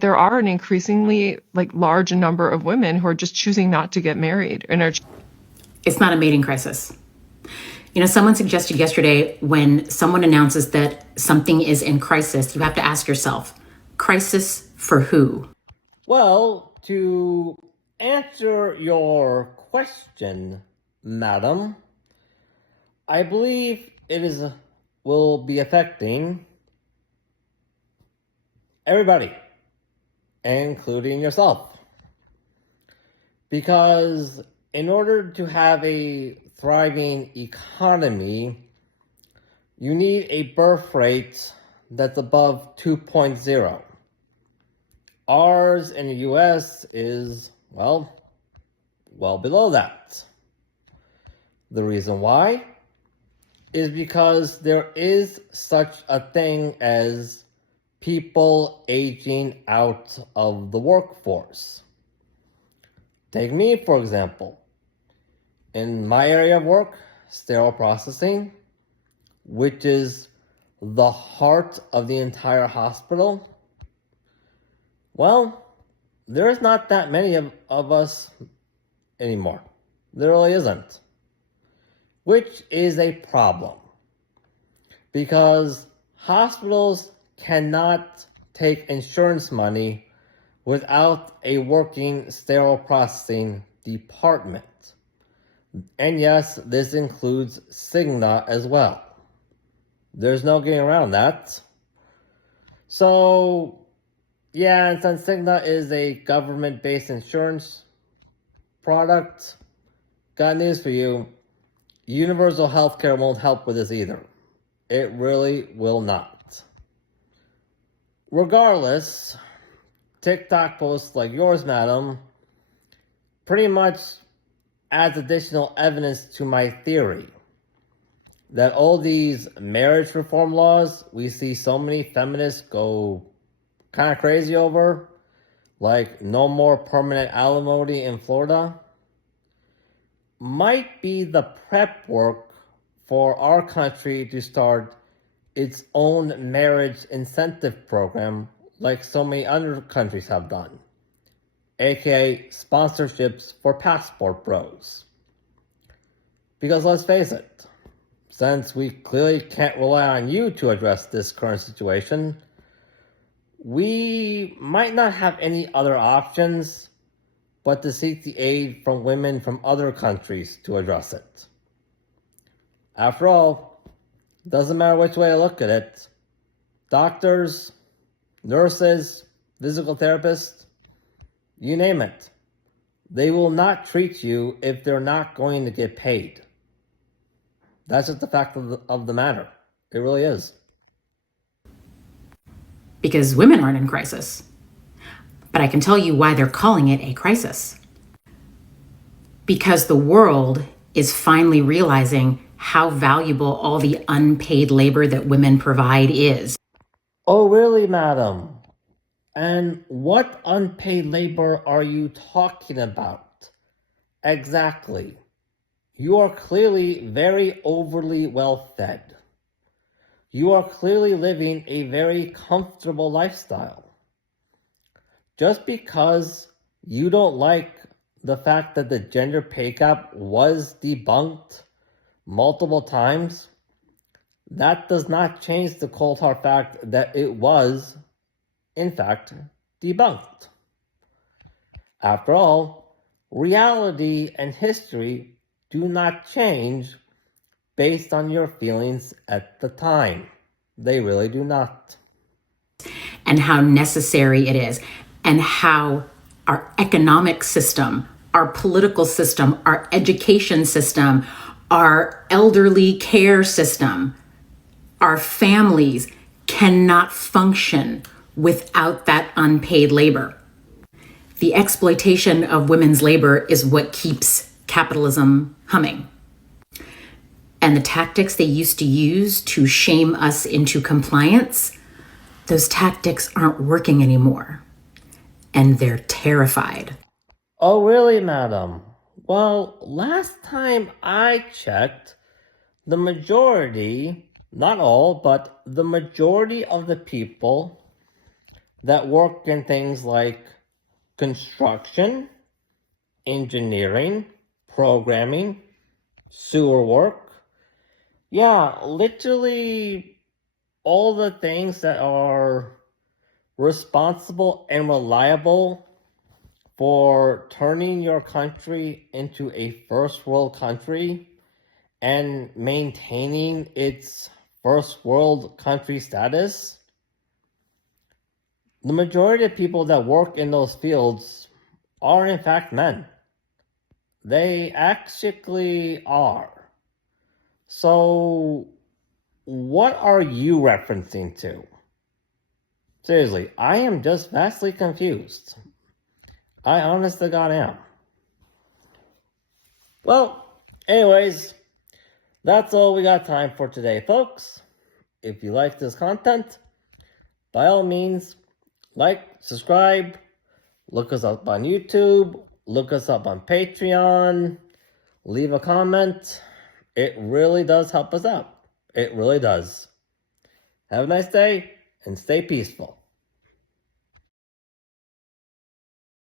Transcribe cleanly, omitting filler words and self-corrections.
there are an increasingly large number of women who are just choosing not to get married and are. It's not a mating crisis. Someone suggested yesterday when someone announces that something is in crisis, you have to ask yourself, crisis for who? Well, to answer your question, madam, I believe will be affecting everybody, including yourself. Because in order to have a thriving economy, you need a birth rate that's above 2.0. Ours in the US is, well below that. The reason why is because there is such a thing as people aging out of the workforce. Take me, for example. In my area of work, sterile processing, which is the heart of the entire hospital, well, there's not that many of us anymore. There really isn't. Which is a problem. Because hospitals cannot take insurance money without a working sterile processing department. And yes, this includes Cigna as well. There's no getting around that. So, yeah, and since Cigna is a government-based insurance product, got news for you. Universal healthcare won't help with this either. It really will not. Regardless, TikTok posts like yours, madam, pretty much adds additional evidence to my theory that all these marriage reform laws we see so many feminists go kind of crazy over, like no more permanent alimony in Florida, might be the prep work for our country to start its own marriage incentive program like so many other countries have done, aka sponsorships for passport bros. Because let's face it, since we clearly can't rely on you to address this current situation, we might not have any other options but to seek the aid from women from other countries to address it. After all, doesn't matter which way I look at it, doctors, nurses, physical therapists, you name it, they will not treat you if they're not going to get paid. That's just the fact of the matter. It really is. Because women aren't in crisis. But I can tell you why they're calling it a crisis. Because the world is finally realizing how valuable all the unpaid labor that women provide is. Oh, really, madam? And what unpaid labor are you talking about? Exactly. You are clearly very overly well fed. You are clearly living a very comfortable lifestyle. Just because you don't like the fact that the gender pay gap was debunked multiple times, that does not change the cold hard fact that it was, in fact, debunked. After all, reality and history do not change based on your feelings at the time. They really do not. And how necessary it is, and how our economic system, our political system, our education system, our elderly care system, our families cannot function without that unpaid labor. The exploitation of women's labor is what keeps capitalism humming. And the tactics they used to use to shame us into compliance, those tactics aren't working anymore. And they're terrified. Oh, really, madam? Well, last time I checked, the majority, not all, but the majority of the people that work in things like construction, engineering, programming, sewer work. Yeah, literally all the things that are responsible and reliable for turning your country into a first world country and maintaining its first world country status. The majority of people that work in those fields are in fact men. They actually are. So, what are you referencing to? Seriously, I am just vastly confused. I honest to God am. Well, anyways, that's all we got time for today, folks. If you like this content, by all means, like, subscribe, look us up on YouTube, look us up on Patreon, leave a comment. It really does help us out. It really does. Have a nice day and stay peaceful.